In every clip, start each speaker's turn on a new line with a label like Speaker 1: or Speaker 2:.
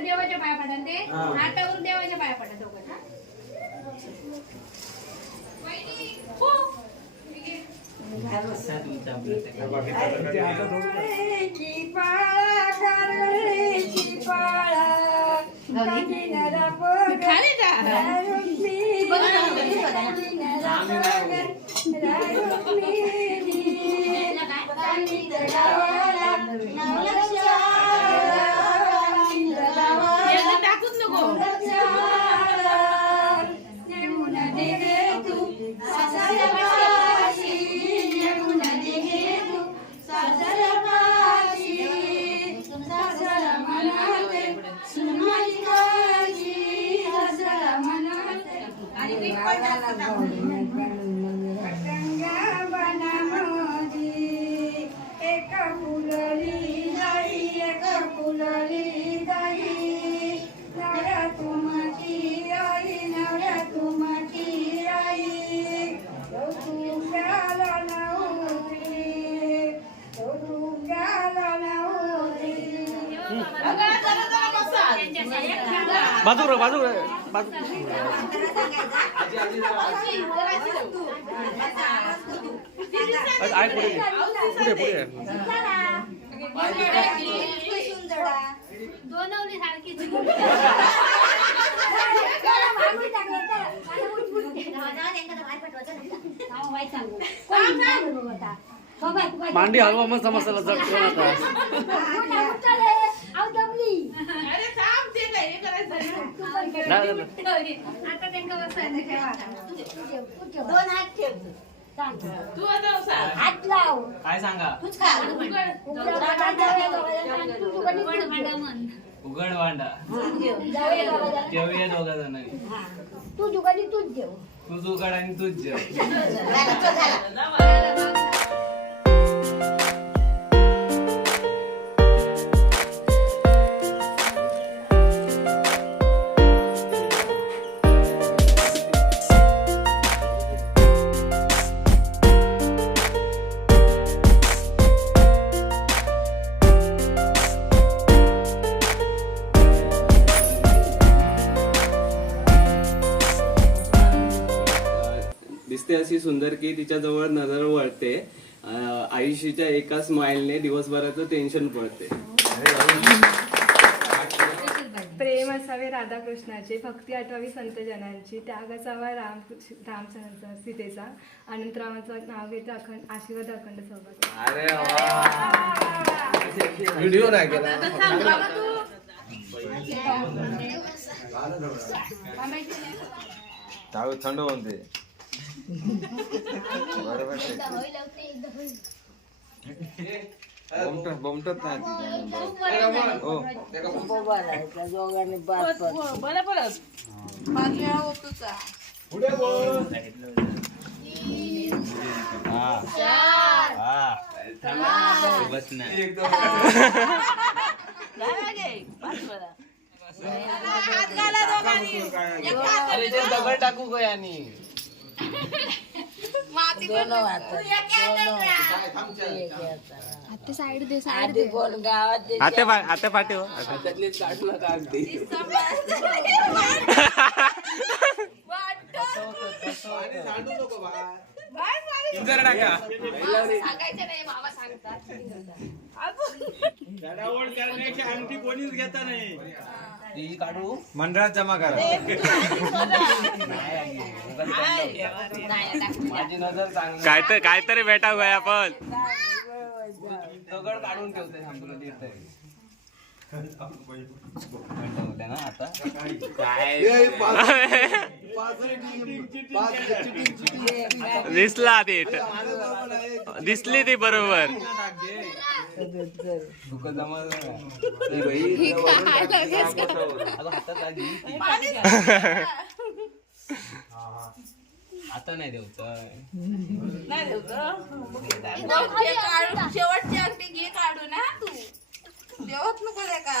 Speaker 1: देवाच्या पाया पडा ते.
Speaker 2: हा.
Speaker 1: हातावरून देवाच्या पाया पडा दोघं हा? वहिनी, हो.
Speaker 2: ते हातात धरून.
Speaker 1: खाली आणि ते
Speaker 3: बाजू रे बाजू रे बाजू
Speaker 2: आजी, आजी जरा.
Speaker 1: मावशी, जरा अशी तू.
Speaker 3: अरे, आहे पुढे घे. पुढे पुढे
Speaker 1: दोनवली सारखी
Speaker 3: मांडी हलवा मस्त मसाला चटकून आता
Speaker 4: दोन हात ठेव
Speaker 1: तू आता बसा.
Speaker 4: हात लाव
Speaker 3: काय सांगा
Speaker 4: तूच खा
Speaker 1: उघड.
Speaker 3: वांडा जेवूया दोघा जणांनी
Speaker 4: तू जुगाडी तूच जेव
Speaker 3: तूच उघड आणि तूच जेव.
Speaker 4: झाला तो झाला
Speaker 5: दिसते अशी सुंदर की तिच्या जवळ नजर वळते अं, आयुष्याच्या एका स्माइलने दिवसभराचं टेन्शन पळते
Speaker 6: प्रेम असावे राधाकृष्णाचे भक्ती आठवावी संत जनांची त्याग असावा राम रामचंद्राचा सीतेचा अनंतरामाचं नाव घेते अखंड आशीर्वाद अखंड सोबत.
Speaker 3: व्हिडिओ नाही थंड होते बोमटत नाही. टाकू गयानी
Speaker 1: माती पण तू एक हात घाल.
Speaker 4: आधी बोल गावात
Speaker 3: आते आते पाठी हो.
Speaker 2: पाणी सांडू नको बा.
Speaker 1: Bye, bye.
Speaker 3: सांगायचं नाही बाबा सांगतात
Speaker 2: मंडळात जमा करा.
Speaker 5: माझी नजर चांगली.
Speaker 7: काय तर काहीतरी भेटा आपण.
Speaker 5: दगड काढून. ठेवते ना आता
Speaker 7: दिसला ती दिसली ती बरोबर.
Speaker 5: आता नाही देऊचं.
Speaker 3: नाही देऊ गं. घे काढून शेवटची अंगठी घे काढू ना तू देवत नको दे का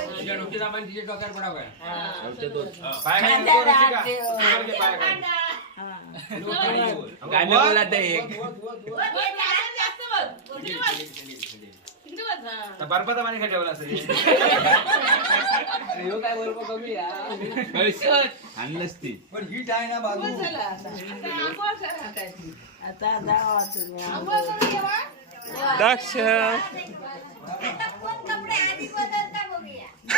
Speaker 3: जबाबदारी होऊ दे. ए, बाबा, होईल.
Speaker 2: भारत गेले वर डोक्यात त्याच्या काय हे.
Speaker 5: गाणं एक?
Speaker 3: हा.
Speaker 2: बर्फाचा पाणी ठेवला असेल.
Speaker 5: ह्यो काय बरोबर कमी आणलंच ती.
Speaker 2: पण हीट आहे ना बाजू.
Speaker 3: आता.
Speaker 7: दक्ष
Speaker 1: आता कोण कपडे आधी बदलता